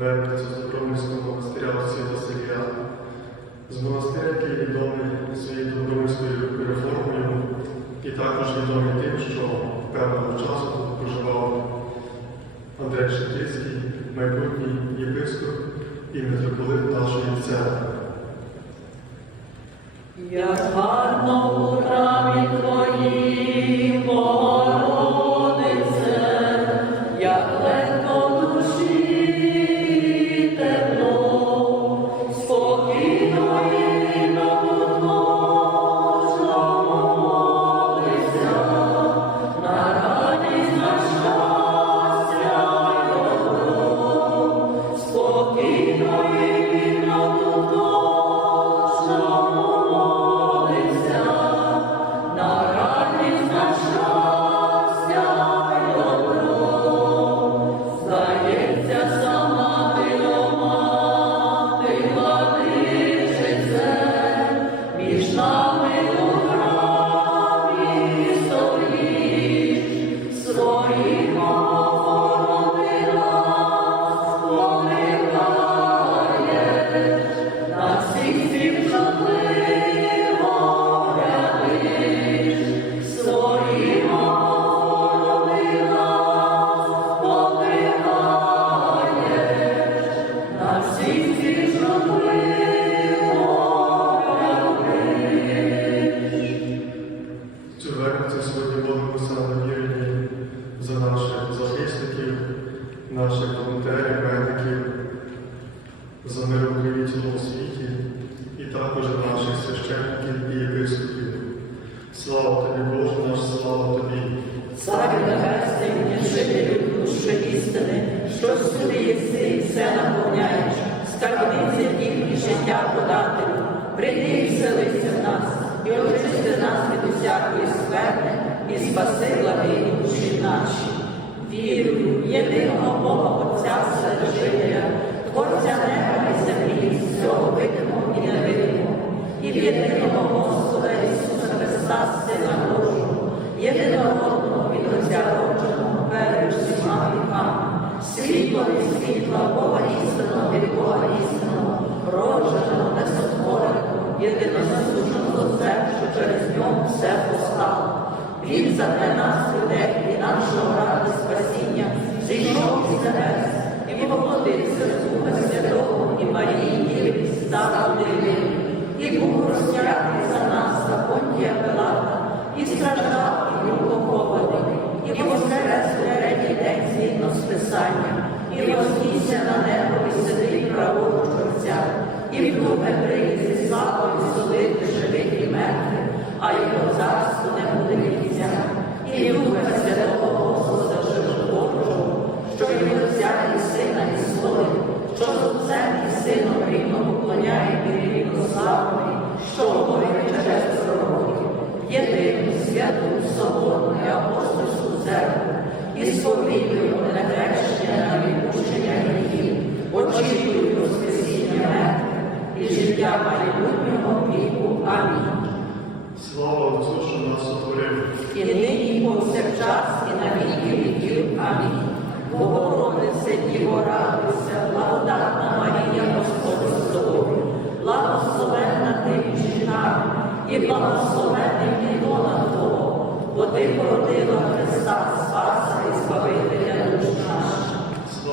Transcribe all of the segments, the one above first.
Вернеться з Добромирського монастиря отці Василія. З монастиря, який відомий своєю добромирською реформою і також відомий тим, що певного часу тут проживав Андрей Шептицький, майбутній єпископ і митрополит нашої церкви. Як гарно у храмі твоїй вірую, єдиного Бога Отця Вседожителя, Творця неба і вдруге прийде слава, і солити живих і мертвих, а його зараз.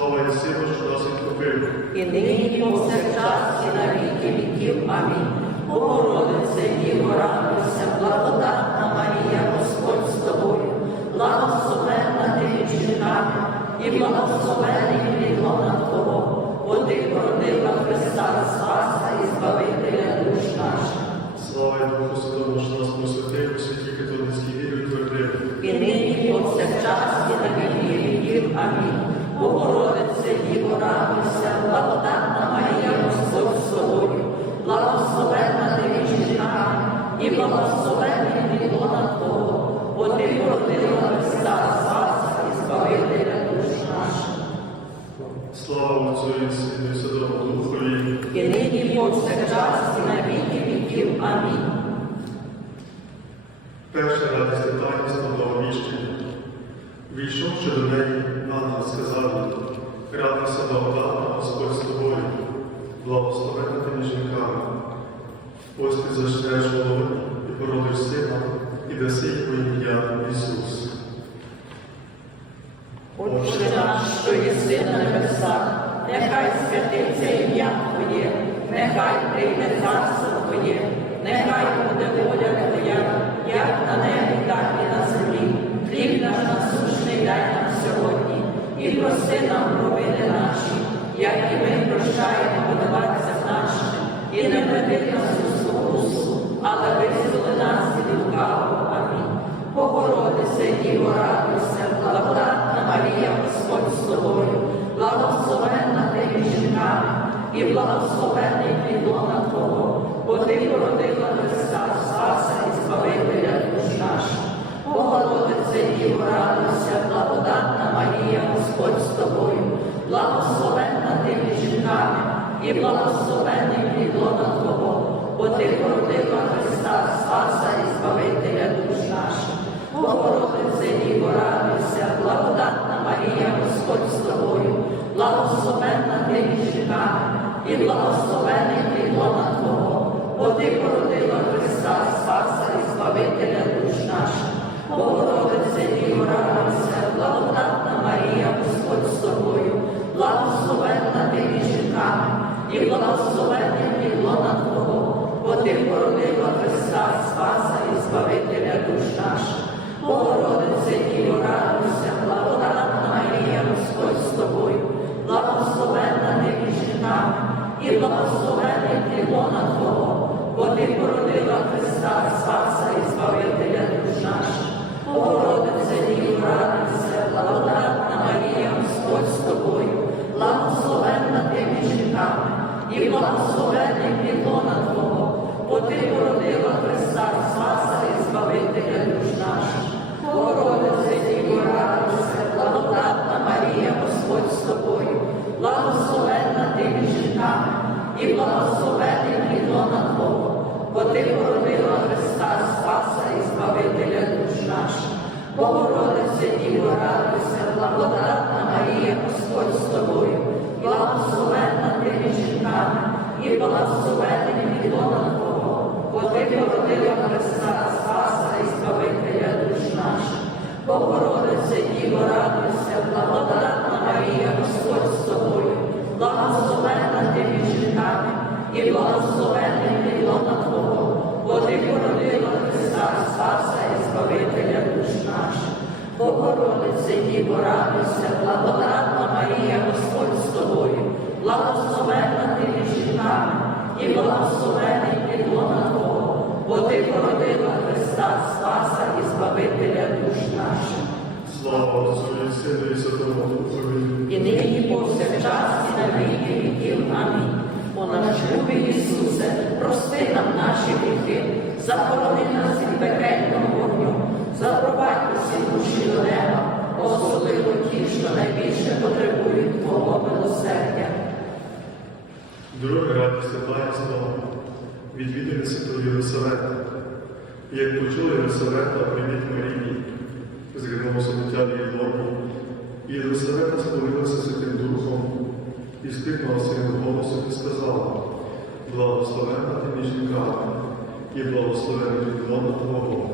слава і сила, що нас відкупив. І нині, і повсякчас, і на віки віків. Амінь. Богородице, Діво, радуйся, благодатна Марія, Господь з тобою, благословенна ти між жінами, і благословений відлона Твого, бо ти породила Христа, Спаса і Збавителя душ наших. Слава Духу Святому, що нас просвятив у святі католицькій вірі твердив. І нині, і повсякчас, Війшовши до неї, Анна сказав їй, радуйся благодатна Господь з тобою, благословена ти між жінками. Ось ти зачнеш голову і породиш сина, і даси його ім'я Ісус. Отче наш, що єси на небесах, нехай святиться ім'я Твоє, нехай прийде царство прости нам провини наші, як і ми прощаємо винуватцям нашим, і не веди нас у спокусу, але визволи нас від лукавого. Амінь. Богородице, Діво, радуйся, благодатна Марія, Господь з тобою, благословенна ти між жінками, і благословенний плідона Твого, бо ти породила Христа, Спаса Богородице, Діво, радуйся, благодатна Марія, Господь з тобою, благословенна ти між жінками, і благословений плідона Твого, бо ти породила Христа, Спаса і Збавителя душ наших. Слава Отцю і Сину і Святому Духові. І нині повсякчас і на віки віків. Амінь. О наш любий Ісусе, прости нам наші гріхи, захорони нас від пекельного вогню, запровадь усі душі до неба, особливо ті, що найбільше потребують Твого милосердя. Друге радісне таїнство відвідини Святого Єлисавета. Як почули Єлисавета привіт Марії, згорнулося дитя в її лоні, і Єлисавета сповнилася Святим Духом і скрикнула своїм голосом і сказала, благословенна ти між жінками, і благословений плідона Твого.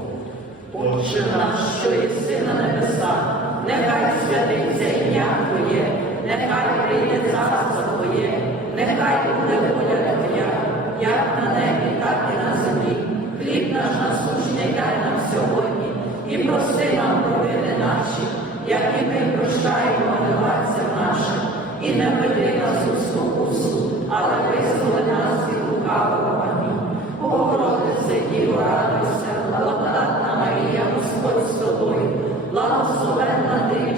Отче наш, що єси на небесах, нехай святиться ім'я Твоє, нехай прийде царство Твоє, нехай буде воля Твоя, як на небі, так і на землі. Хліб наш насущний дай нам сьогодні, і прости нам провини наші, як і ми прощаємо винуватцям нашим, і не веди нас у спокусу, але визволи нас від лукавого. Благословенна між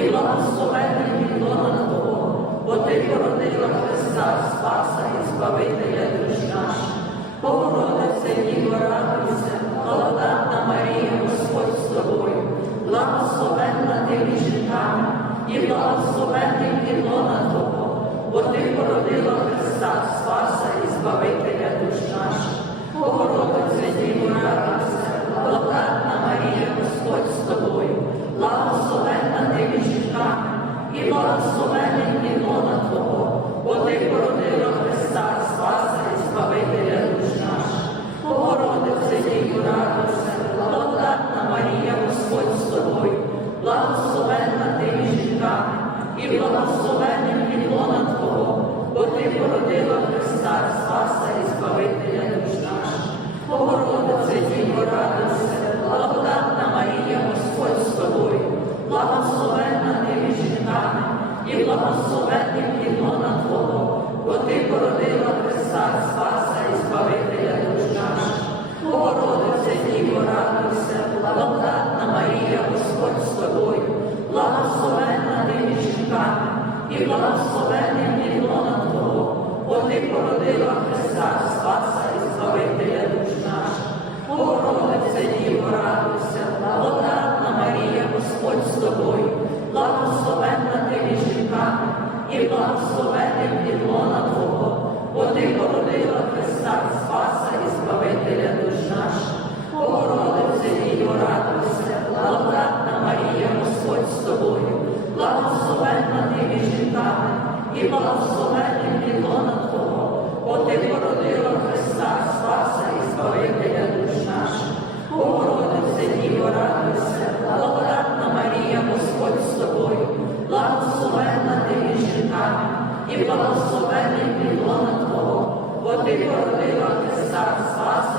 і благословенний плідона Твого, бо ти породила Христа, Спаса і Збавителя Христа, Спаса і Збавителя душ наш, Богородице і порадуйся, благодатна Марія, Господь з тобою, благословенна ти між і благословенний лона Твого, бо ти породила. благословений пліло Твого, бо ти породила Христа з вас.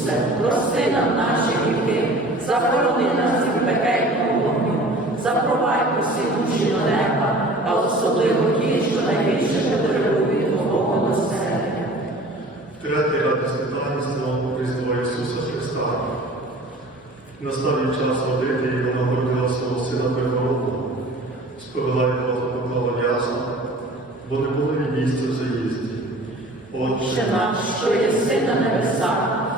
Ісусе, прости нам наші гріхи, захорони нас від пекельного вогню, запровадь усі душі до неба, а особливо ті, що найбільше потребують Твого милосердя. Третє радісне таїнство Різдва Ісуса Христа. Настав час родити, і вона свого сина первородного. Сповела його поклала в бо не було їй місця в заїзді. Отче наш, що єси на небесах,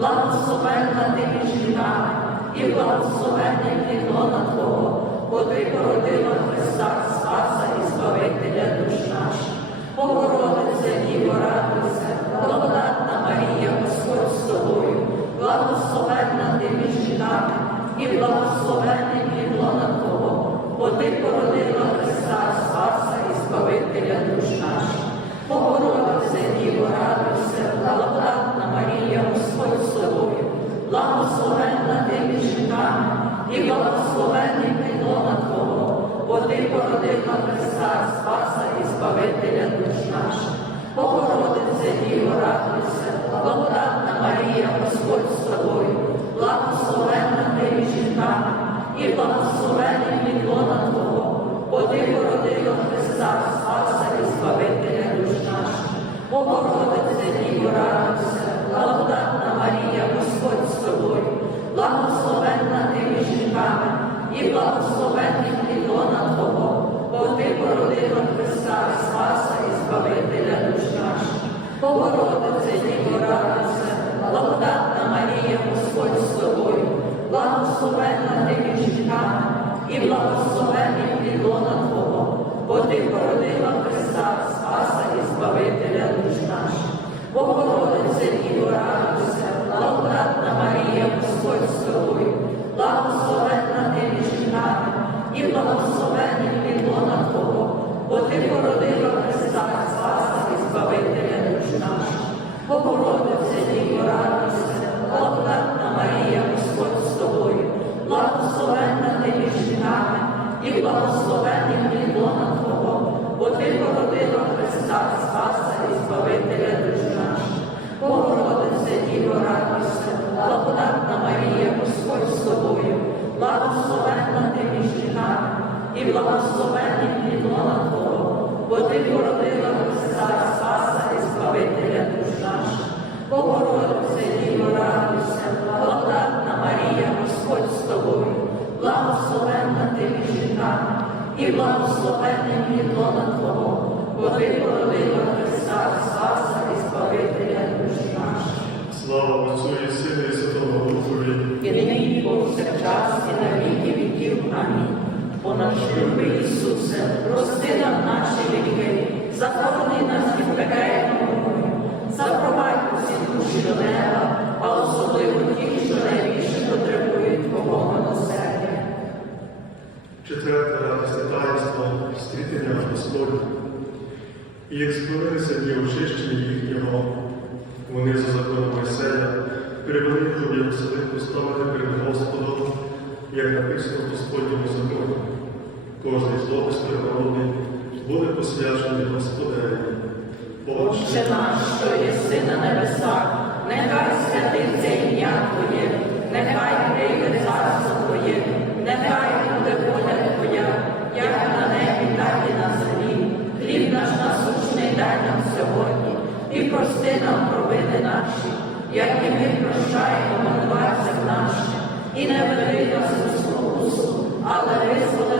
благословенна ти між жінками, і благословенний плідлона Твого, бо ти породила Христа, і благословенний плідлона Твого, бо ти породила Христа, і благословенний плідлона Твого, бо ти породила Христа, Спаса і Збавителя душ наших. Богородице, Діво, радуйся, благодатна Марія, Господь з тобою, благословенна ти між жінками, і благословенним плідлона Твого, Наш Ісусе, прости нам наші гріхи, захорони нас від пекельного вогню, запровадь усі душі до неба, а особливо ті, що найбільше потребують Твого милосердя. Четверте радісне таїнство стрітення Господня. І як склонилися дні очищення їхнього, Кожний хлопець первородний буде посвячений Господеві. Отче наш, що єси на небесах, нехай святиться ім'я Твоє, нехай прийде царство Твоє, нехай буде воля Твоя, як на небі, так і на землі. Хліб наш насущний дай нам сьогодні, і прости нам провини наші, як і ми прощаємо винуватцям нашим, і не веди нас у спокусу, але визволи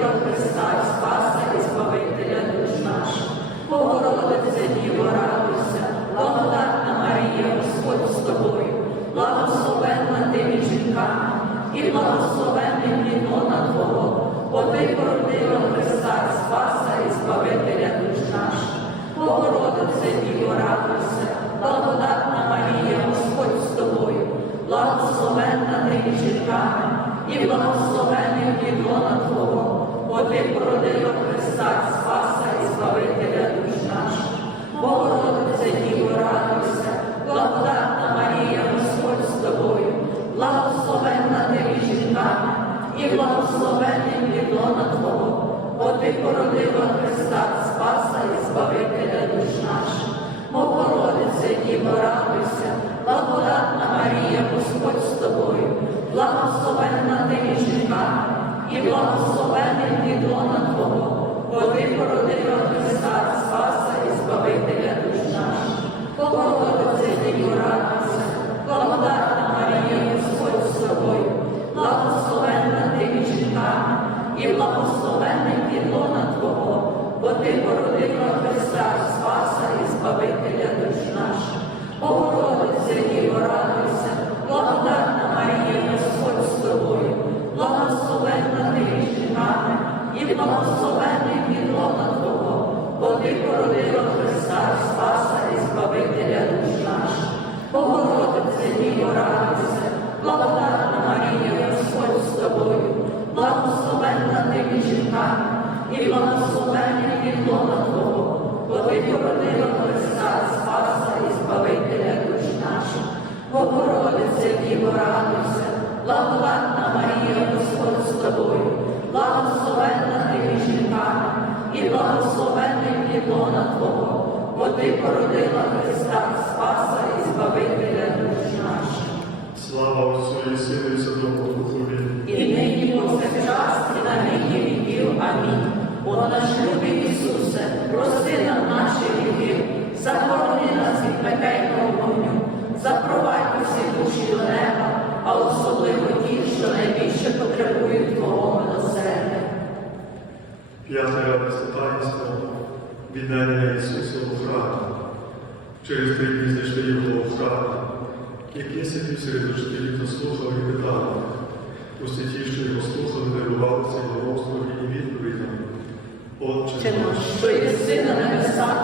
благословенна ти між жінками, і благословений відона Твого, бо ти породила Христа, Спаса і Збавителя душ наш, погоди і радуйся, благодатна Марія, Господь з тобою, благословенна ти між жінками, і благословений відона Твого, бо ти породила Христа, Спаса. порадуйся, благодатна Марія, Господь з тобою, благословенна ти між жінками, і благословенний плідона Твого, бо ти породила Христа, Спаса і Збавителя душ наших. Слава Отцю і Сину і Духові. І нині повсякчас, і на віки віків. Амінь. О наш любий Ісусе, прости нам. віддання Ісусову храму. Через три дні знайшли його в храмі, який сидів серед учителів та слухав і питав. Усі ті, що його слухали, дивувалися його розповіді і відповідами. Отче наш, що єси на небесах,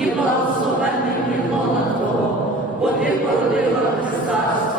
і благословенний плода Твого, бо Ти породила Христа.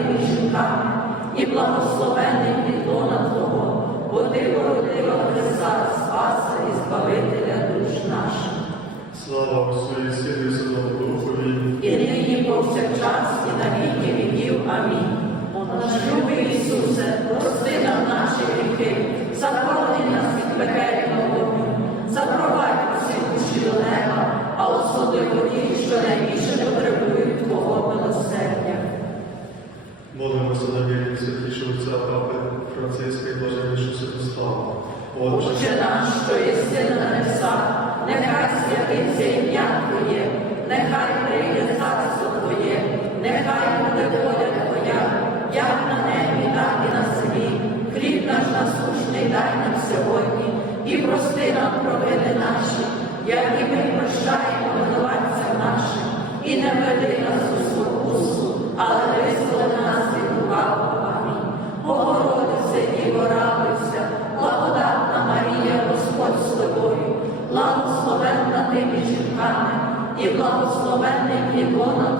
Благословенна жінками, і благословенний плідлона Твого, бо ти породила Христа, Спаса і Збавителя душ наших. Слава Отцю і Сину і Святому Духові. І нині повсякчас, і на віки віків. Амінь. Наш любий Ісусе, прости нам наші гріхи, захорони нас від пекельного вогню, запровадь усі душі до неба, а особливо ті, що найбільше потребують Твого милосердя. Молимося на вірні святішого Отця Папи Франциска і блаженнішого. Отче, Отче наш, що єси на небесах, нехай святиться ім'я Твоє, нехай прийде царство Твоє, нехай буде воля Твоя, як на небі, так і на землі. Хліб наш насущний дай нам сьогодні, і прости нам провини наші, як і ми прощаємо винуватцям нашим, і не веди і благословенний